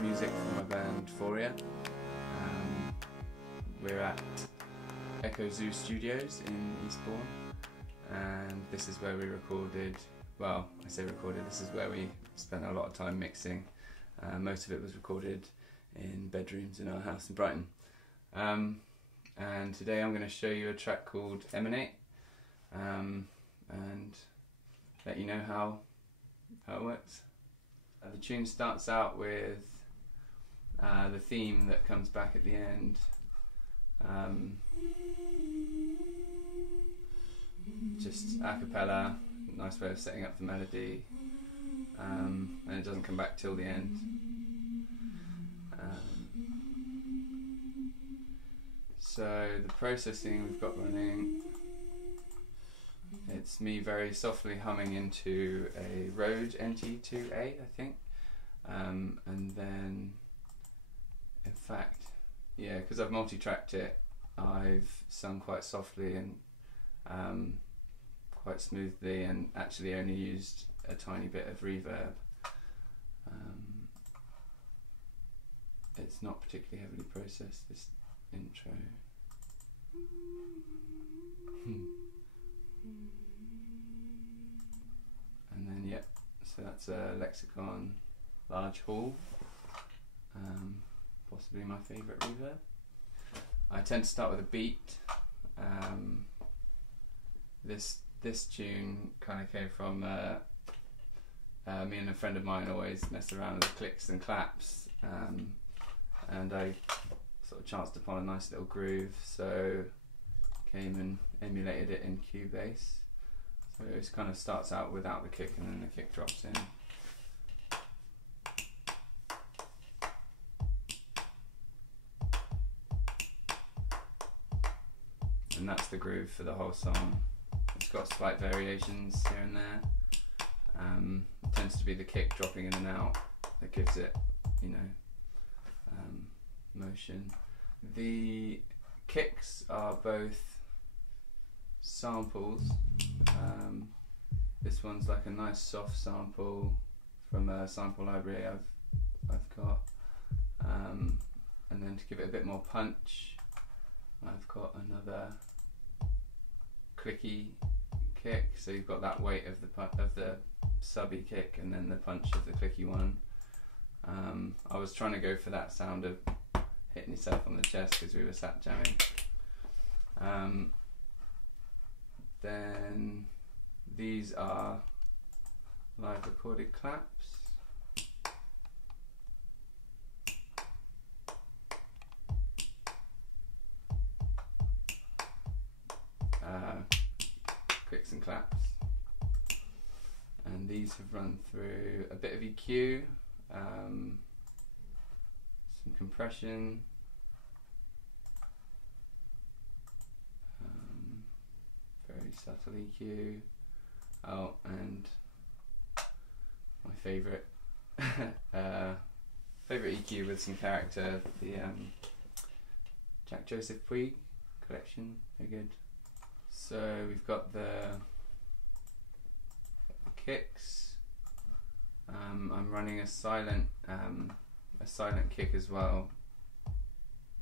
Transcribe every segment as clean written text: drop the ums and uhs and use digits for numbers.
music from my band Phoria. We're at Echo Zoo Studios in Eastbourne, and this is where we recorded, well, I say recorded, this is where we spent a lot of time mixing. Most of it was recorded in bedrooms in our house in Brighton. And today I'm going to show you a track called Emanate, and let you know how it works. The tune starts out with the theme that comes back at the end. Just a cappella, nice way of setting up the melody, and it doesn't come back till the end. So the processing we've got running, it's me very softly humming into a Rode NT2A, I think, and then, in fact, yeah, because I've multi-tracked it, I've sung quite softly and quite smoothly, and actually only used a tiny bit of reverb. It's not particularly heavily processed, this intro. And then, yep, so that's a Lexicon large hall, possibly my favourite reverb. I tend to start with a beat. This tune kind of came from me and a friend of mine always mess around with the clicks and claps, and I sort of chanced upon a nice little groove, so came and emulated it in Cubase. So it kind of starts out without the kick, and then the kick drops in. And that's the groove for the whole song. It's got slight variations here and there. It tends to be the kick dropping in and out that gives it, you know, motion. The kicks are both samples. This one's like a nice soft sample from a sample library I've got, and then to give it a bit more punch, I've got another clicky kick. So you've got that weight of the subby kick, and then the punch of the clicky one. I was trying to go for that sound of hitting yourself on the chest because we were sat jamming. Then these are live recorded claps. Clicks and claps. And these have run through a bit of EQ, some compression, very subtle EQ. Oh, and my favourite favourite EQ with some character, the Jack Joseph Puig collection. They're good. So we've got the kicks. I'm running a silent kick as well,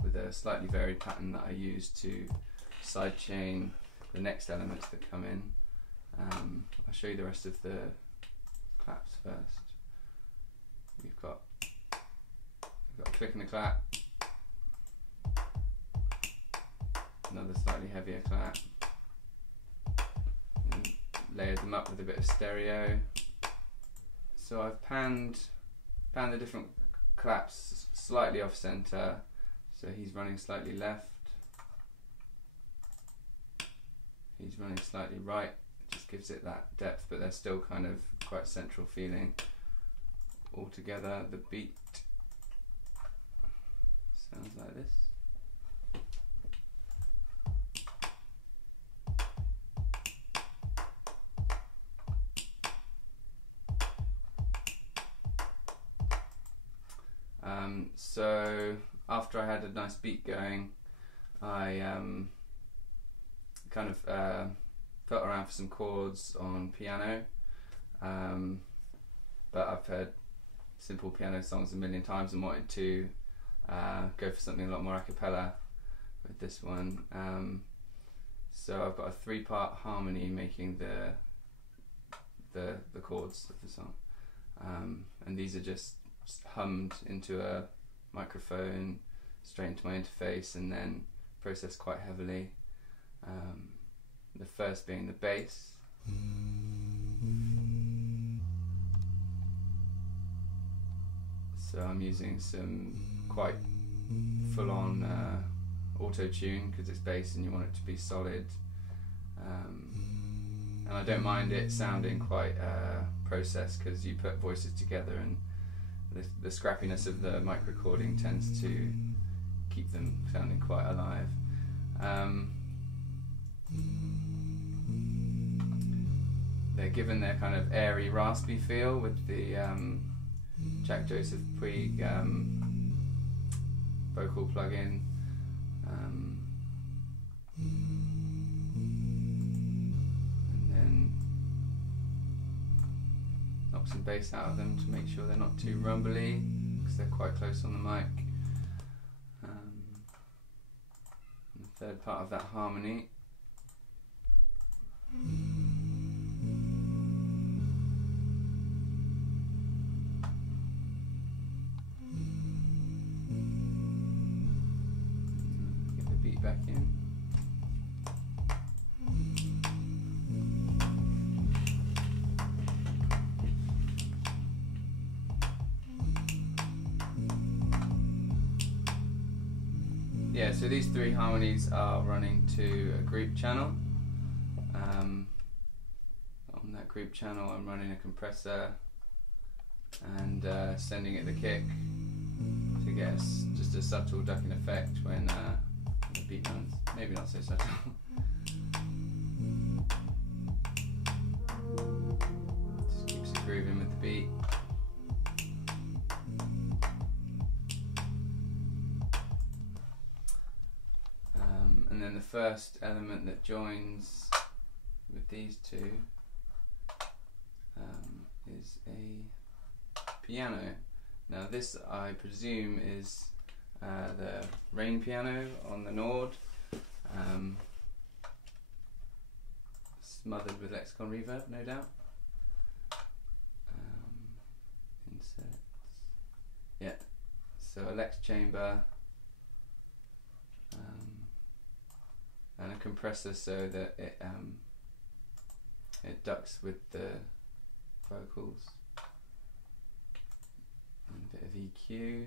with a slightly varied pattern that I use to sidechain the next elements that come in. I'll show you the rest of the claps first. We've got a click and a clap, another slightly heavier clap, and layered them up with a bit of stereo. So I've panned the different claps slightly off center, so he's running slightly left, he's running slightly right. It just gives it that depth, but they're still kind of quite central feeling. Altogether, the beat sounds like this. So after I had a nice beat going, I kind of felt around for some chords on piano, but I've heard simple piano songs a million times and wanted to go for something a lot more a cappella with this one. So I've got a 3-part harmony making the chords of the song, and these are just hummed into a microphone straight into my interface and then processed quite heavily. The first being the bass. So I'm using some quite full-on auto-tune because it's bass and you want it to be solid, and I don't mind it sounding quite processed because you put voices together and the scrappiness of the mic recording tends to keep them sounding quite alive. They're given their kind of airy, raspy feel with the Jack Joseph Puig vocal plugin. And then knock some bass out of them to make sure they're not too rumbly because they're quite close on the mic. The third part of that harmony. Get the beat back in. Yeah, so these 3 harmonies are running to a group channel. On that group channel I'm running a compressor and sending it the kick to get just a subtle ducking effect when the beat runs. Maybe not so subtle. Just keeps it grooving with the beat. And then the first element that joins with these two is a piano. Now this, I presume, is the rain piano on the Nord, smothered with Lexicon reverb, no doubt. Inserts. Yeah, so a Lex chamber. And a compressor so that it ducks with the vocals, and a bit of EQ.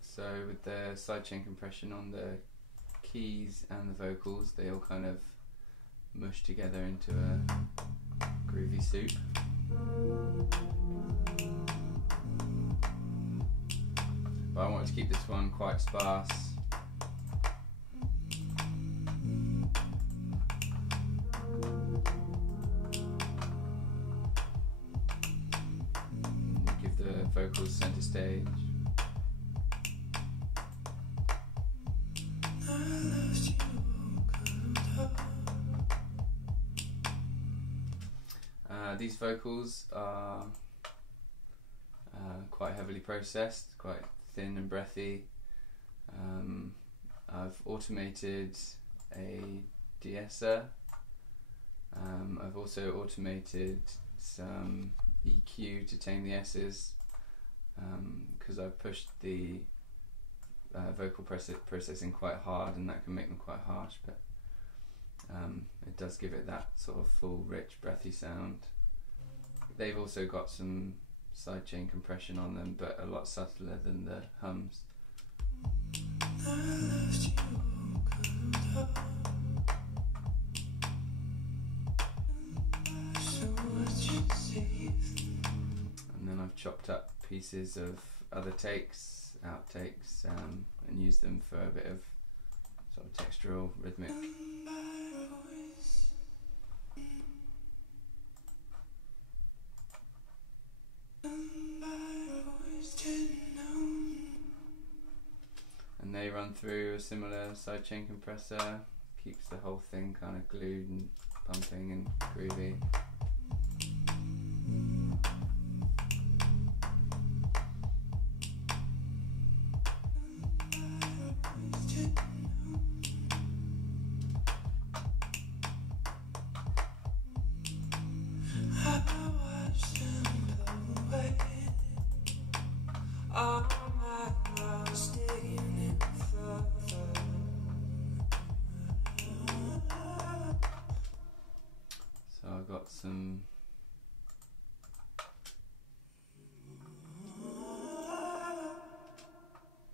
So with the sidechain compression on the keys and the vocals, they all kind of mush together into a groovy soup. But I wanted to keep this one quite sparse. Give the vocals center stage. These vocals are quite heavily processed, quite thin and breathy. I've automated a de-esser. I've also automated some EQ to tame the S's because I've pushed the vocal processing quite hard, and that can make them quite harsh, but it does give it that sort of full, rich, breathy sound. They've also got some sidechain compression on them, but a lot subtler than the hums. And then I've chopped up pieces of other takes, outtakes, and used them for a bit of sort of textural, rhythmic. And they run through a similar sidechain compressor keeps the whole thing kind of glued and pumping and groovy.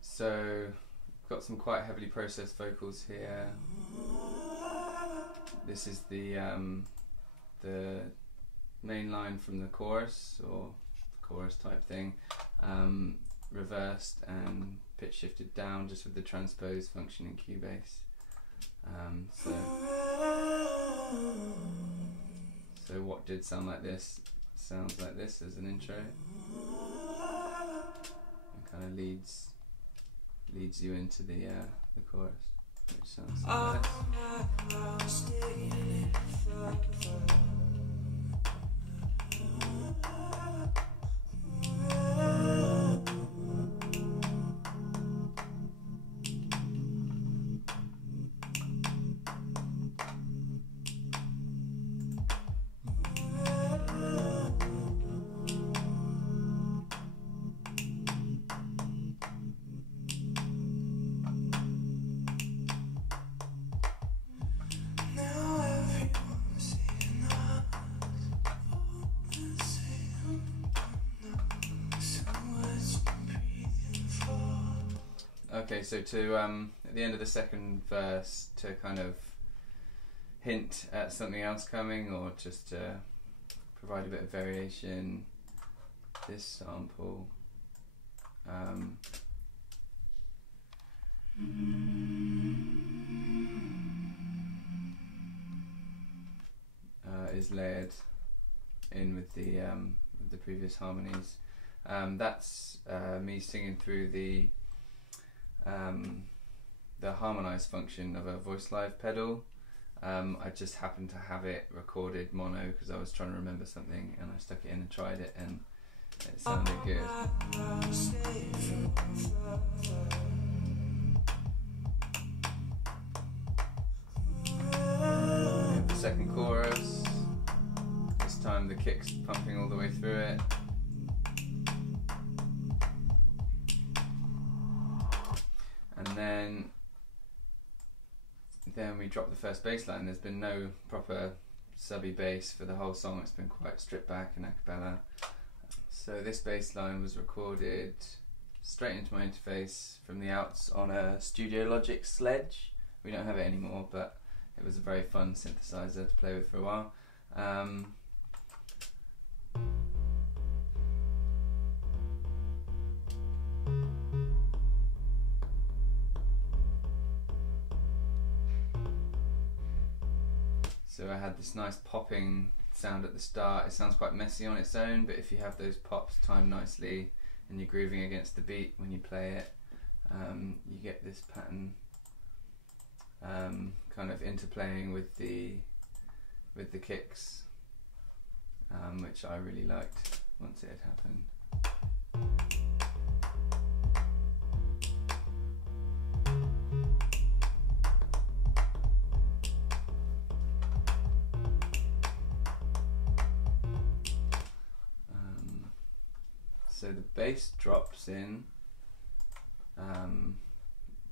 So I've got some quite heavily processed vocals here. This is the main line from the chorus, or chorus type thing, reversed and pitch shifted down just with the transpose function in Cubase. So what did sound like this sounds like this as an intro, and kind of leads you into the chorus, which sounds like this. Okay, so to at the end of the second verse, to kind of hint at something else coming, or just to provide a bit of variation, this sample is layered in with the previous harmonies. That's me singing through the harmonized function of a Voice Live pedal. I just happened to have it recorded mono because I was trying to remember something, and I stuck it in and tried it, and it sounded good. The second chorus, this time the kick's pumping all the way through it. And then we drop the first bass line. There's been no proper subby bass for the whole song. It's been quite stripped back and a cappella. So this bass line was recorded straight into my interface from the outs on a Studio Logic Sledge. We don't have it anymore, but it was a very fun synthesizer to play with for a while. So I had this nice popping sound at the start. It sounds quite messy on its own, but if you have those pops timed nicely and you're grooving against the beat when you play it, you get this pattern kind of interplaying with the kicks, which I really liked once it had happened. So the bass drops in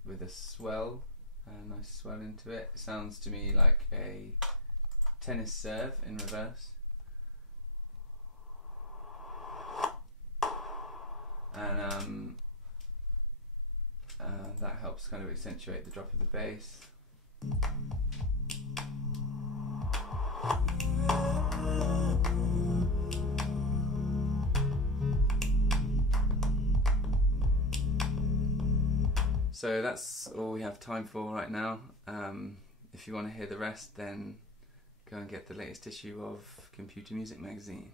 with a swell, a nice swell into it. It sounds to me like a tennis serve in reverse. And that helps kind of accentuate the drop of the bass. So that's all we have time for right now. If you want to hear the rest, then go and get the latest issue of Computer Music magazine.